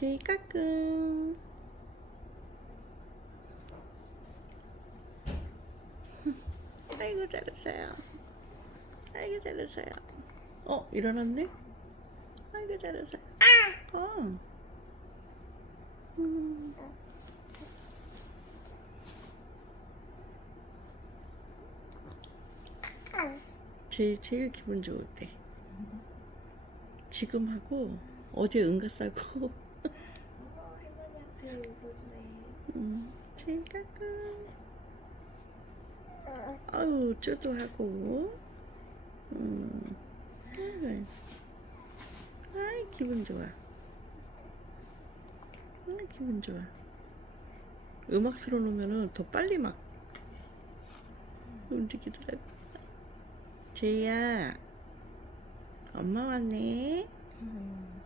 제이 까꿍. 아이고 잘했어요. 아이고 잘했어요. 어 일어났네? 아이고 잘했어요. 어. 음. 제일 제일 기분 좋을 때. 지금 하고 어제 응가 싸고. 어, 할머니한테 울어주네. 음, 제일 까꿍. 아유 쪼도 하고. 음. 아이 기분 좋아. 아이 기분 좋아. 음악 틀어놓으면은 더 빨리 막 움직이더라고. 제이야, 엄마 왔네. 음.